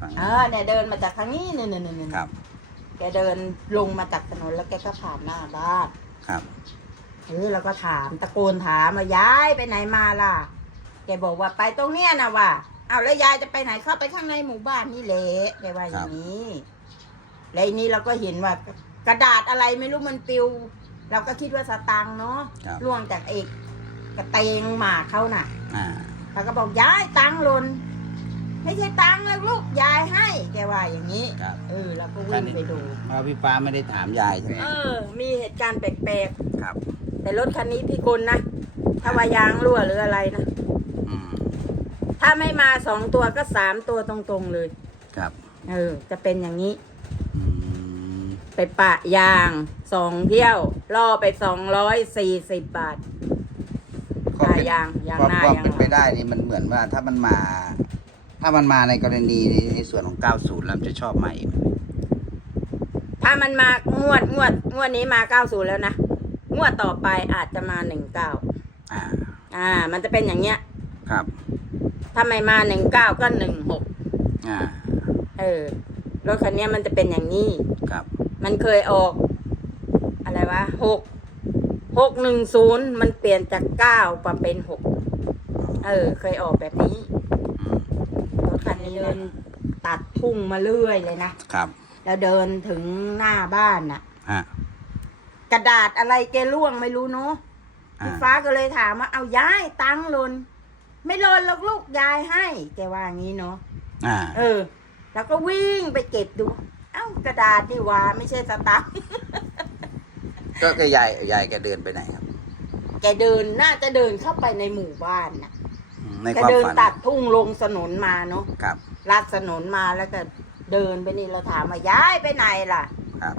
ฝั่งเออเนี่ยเดินมาจากทางนี้เนี่ยเนี่ยเนี่ยครับ แกเดินลงมาจากถนนแล้วแกก็ผ่านหน้าบ้านครับ เออแล้วก็ถามตะโกนถามว่ายายไปไหนมาล่ะ แกบอกว่าไปตรงเนี้ยนะว่ะเอาแล้วยายจะไปไหนเข้าไปข้างในหมู่บ้านนี่แหละแกว่าอย่างนี้แล้วทีนี้เราก็เห็นว่ากระดาษอะไรไม่รู้มันปลิว เราก็คิดว่าสตังค์เนาะครับ ล่วงจากเอกกระเตงหมากเขาน่ะอ่า เขาก็บอกยายตังค์หล่น ไม่ใช่ตังค์แล้วลูกยายให้ แกว่าอย่างนี้ ครับ เออเราก็วิ่งไปดูเพราะพี่ฟ้าไม่ได้ถามยายใช่ไหมเออ มีเหตุการณ์แปลกครับ ๆ แต่รถคันนี้พี่กลนะ ถ้าว่ายางรั่วหรืออะไรนะ อืม ถ้าไม่มาสองตัวก็สามตัวตรงๆเลย ครับ เออ จะเป็นอย่างนี้ อืม ไปปะยางสองเที่ยวล่อไปสองร้อยสี่สิบบาท ก็เป็นยางยางความหน้าความยางเป็นหลังไปได้นี่มันเหมือนว่าถ้ามันมา ถ้ามันมาในกรณีในส่วนของ 90 แล้วมันจะชอบใหม่ถ้ามันมางวดงวดงวดนี้มาเก้าศูนย์แล้วนะ งวดต่อไปอาจจะมาหนึ่งเก้าอ่า อ่า มันจะเป็นอย่างเงี้ย ครับ ถ้าไม่มาหนึ่งเก้าก็หนึ่งหกอ่า เออ รถคันเนี้ยมันจะเป็นอย่างนี้ ครับ มันเคยออก อะไรวะหกหกหนึ่งศูนย์มันเปลี่ยนจากเก้ามาเป็นหก เออ เคยออกแบบนี้อืมรถคันนี้ เดินตัดทุ่งมาเรื่อยเลยนะครับแล้วเดินถึงหน้าบ้านน่ะ ฮะ กระดาษอะไรแกล่วงไม่รู้เนาะอ่า พี่ฟ้าก็เลยถามว่าเอายายตังค์หล่นไม่หล่นหรอกลูกยายให้ แกว่างี้เนาะอ่า เออ แล้วก็วิ่งไปเก็บดู เอ้ากระดาษนี่หว่าไม่ใช่สตังค์ ก็แกยายยายแกเดินไปไหนครับ แกเดินน่าจะเดินเข้าไปในหมู่บ้านน่ะอืม ในแกความเดินฝันตัดทุ่งลงถนนมาเนาะครับลัดถนนมาแล้วก็เดินไปนี่เราถามว่าย้ายไปไหนล่ะครับ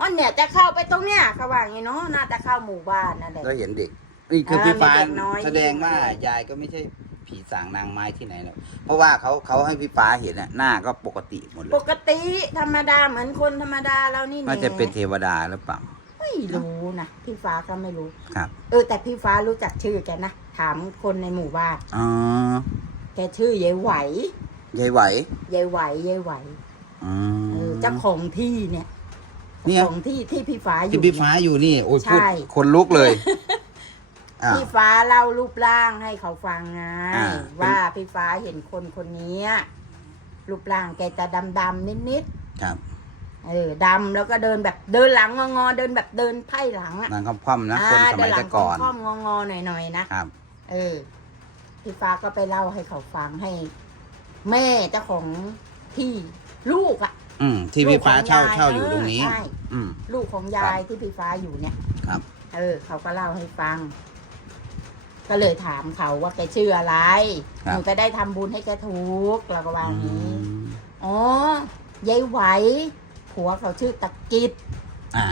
อ๋อเนี่ยจะเข้าไปตรงเนี้ยเขาว่าอย่างงี้เนาะน่าจะเข้าหมู่บ้านนั่นแหละ ก็เห็นเด็กนี่คือเออพี่ฟ้ามีเด็กน้อย แสดงว่ายายก็ไม่ใช่ผีสางนางไม้ที่ไหนหรอกเพราะว่าเขาเขาให้พี่ฟ้าเห็นน่ะหน้าก็ปกติหมดเลปยกติธรรมดาเหมือนคนธรรมดาเรานี่น่าแน่จะเป็นเทวดาหรือเปล่าไม่รู้นะพี่ฟ้าก็ไม่รู้ ครับ เออแต่พี่ฟ้ารู้จักชื่อแกนะ ถามคนในหมู่บ้านอ๋อแกชื่อยายไหวยายไหวยายไหวยายไหวอ๋อเออเจ้าของที่เนี่ยเนี่ยของที่ที่พี่ฟ้าอที่ยู่พี่ฟ้าอยู่นี่โอ้ยพูดใช่คนลุกเลยอ่าพี่ฟ้าเล่ารูปร่างให้เขาฟังไงอ่าว่าพี่ฟ้าเห็นคนคนนี้รูปร่างแกจะดำดำๆนิดครับๆเออดำแล้วก็เดินแบบเดินหลังงอๆเดินแบบเดินไพ่หลังอะนางคว่ำๆนะคนสมัยเดิหลัแต่ก่อนค่อมๆงอๆหน่อยๆนะครับ เออ พี่ฟ้าก็ไปเล่าให้เขาฟังให้ แม่เจ้าของที่ลูกอะอืม ที่พี่ฟ้าเช่าลูกของยายเช่าอยู่ตรงนี้เออใช่อืม ลูกของยายที่พี่ฟ้าอยู่เนี่ยครับ เออ เขาก็เล่าให้ฟัง ก็เลยถามเขาว่าแกชื่ออะไรครับหนูจะได้ทำบุญให้แกถูกเราก็ว่าอย่างนี้อืมอ๋อยายไหวผัวเขาชื่อตะกิดอ่า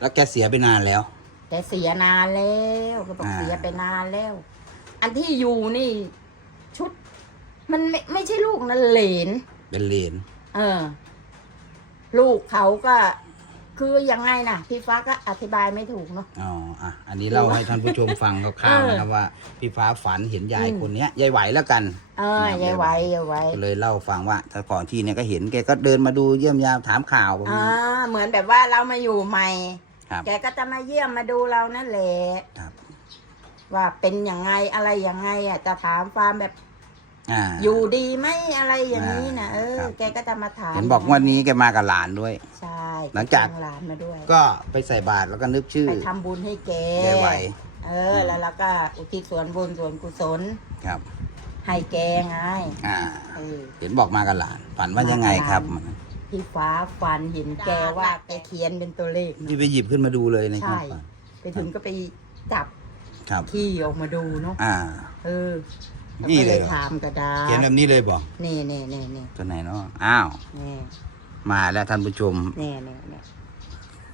แล้วแกเสียไปนานแล้ว แต่เสียนานแล้วก็บอกอ่า เสียไปนานแล้ว อันที่อยู่นี่ ชุด มันไม่ไม่ใช่ลูกนะเหลน เป็นเลนเออ ลูกเขาก็ คือยังไงนะพี่ฟ้าก็อธิบายไม่ถูกเนาะ อ๋ออะอันนี้เล่าให้ท่านผู้ชมฟังคร่าวๆนะครับว่าพี่ฟ้าฝันเห็นยายอืมคนเนี้ยยายไหวแล้วกัน เออยายไหวยายไหวก็เลยเล่าฟังว่าถ้าก่อนที่เนี่ยก็เห็นแกก็เดินมาดูเยี่ยมยามถามข่าวประมาณอ่านี้ เหมือนแบบว่าเรามาอยู่ใหม่ ครับ แกก็จะมาเยี่ยมมาดูเรานั่นแหละ ครับ ว่าเป็นยังไงอะไรยังไงอะจะถามความแบบอ่าอยู่ดีไหมอะไรอย่างนี้นะเออครับแกก็จะมาถามเห็นบอกวันนี้แกมากับหลานด้วย ใช่หลังจากจ้หลานมาด้วย ก็ไปใส่บาตรแล้วก็นึกชื่อไปทำบุญให้แกยายไหวเออ แล้วเราก็อุทิศส่วนบุญส่วนกุศลครับ ให้แกไงอ่าเออเห็นบอกมากับหลาน ฝันว่ายังไงครับพี่ฟ้าฝันเห็นแกว่าแกเขียนเป็นตัวเลขที่เนาะไปหยิบขึ้นมาดูเลยในความใช่ฝันไปถึงก็ไปจับ ครับขี้ออกมาดูเนาะอ่า เออแล้วนี่ก็เลเลยยเหรอ ถามกระดาษเขียนแบบนี้เลยบอกนี่นี่นี่นี่ตัวไหนเนาะอ้าว นี่มาแล้วท่านผู้ชม นี่นี่นี่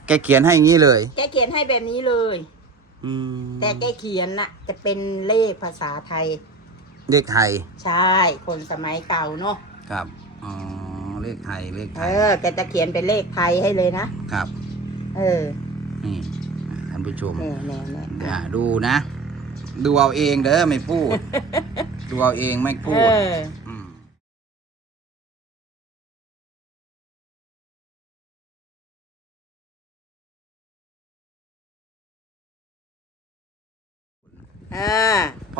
แกเขียนให้อย่างนี้เลย แกเขียนให้แบบนี้เลย อืมแต่แกเขียนน่ะ จะเป็นเลขภาษาไทย เลขไทยใช่ คนสมัยเก่าเนาะครับอ๋อเลขไทยเลขไทเอยอแกจะเขียนเป็นเลขไทยให้เลยนะครับ เออ นี่อ่านผู้ชม แม่าดูนะ ดูเอาเองเด้อไม่พูด ดูเอาเองไม่พูดอมเออ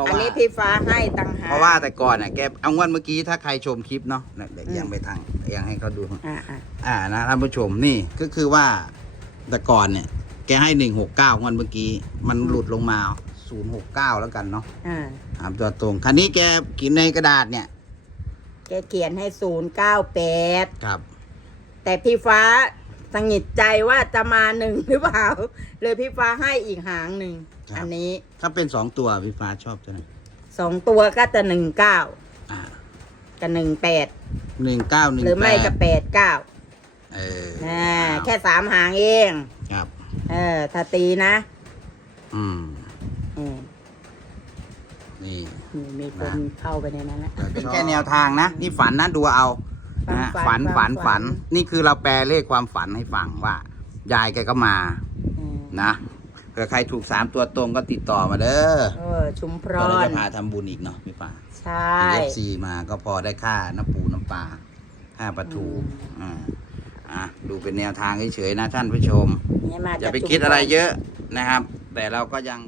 อันนี้พี่ฟ้าให้ตังหาเพราะว่าแต่ก่อนเน่ยแกเอางวดเมื่อกี้ถ้าใครชมคลิปเนาะเยเดี๋ยวยังไปทางยังให้เขาดูอ่า อ่านะท่านผู้ชมนี่ก็คือว่าแต่ก่อนเนี่ย แกให้หนึ่งหกเก้างวดเมื่อกี้ มันหลุดลงมาศูนย์หกเก้าแล้วกันเนาะอ่าตามตัวตรง คันนี้แกเขียนในกระดาษเนี่ย แกเขียนให้ศูนย์เก้าแปดครับ แต่พี่ฟ้าสังหิดใจว่าจะมาหนึ่งหรือเปล่า เลยพี่ฟ้าให้อีกหางหนึ่งอันนี้ถ้าเป็นสองตัวพี่ฟ้าชอบตัวไหนสองตัวก็จะหนึ่งเก้าอ่ากับหนึ่งแปดหนึ่งเก้าหนึ่งหรือไม่ก็แปดเก้าเอออ่าเอาแค่สามหางเองครับ เออถ้าตีนะ อืม อืมนี่นี่มีคนนะเข้าไปในนั้นแล้ว เป็นแค่แนวทางนะ นี่ฝันนะดูเอานะฮะฝัฝันนฝัฝันนฝันฝัน นี่คือเราแปลเลขความฝันให้ฟังว่า ยายแกก็มาอืมนะเผื่อใครถูกสามตัวตรงก็ติดต่อมาเด้อเออ ชุมพรก็เลยจะพาทำบุญอีกเนาะพี่ป่าใช่เอฟซีมาก็พอได้ค่าน้ำปูน้ำปลาค่าปลาทูอืมอ่า อะดูเป็นแนวทางเฉยๆนะท่านผู้ชมเนี่ยมาอย่าจากไปชุมคิดอะไรพเยอะนะครับ แต่เราก็ยัง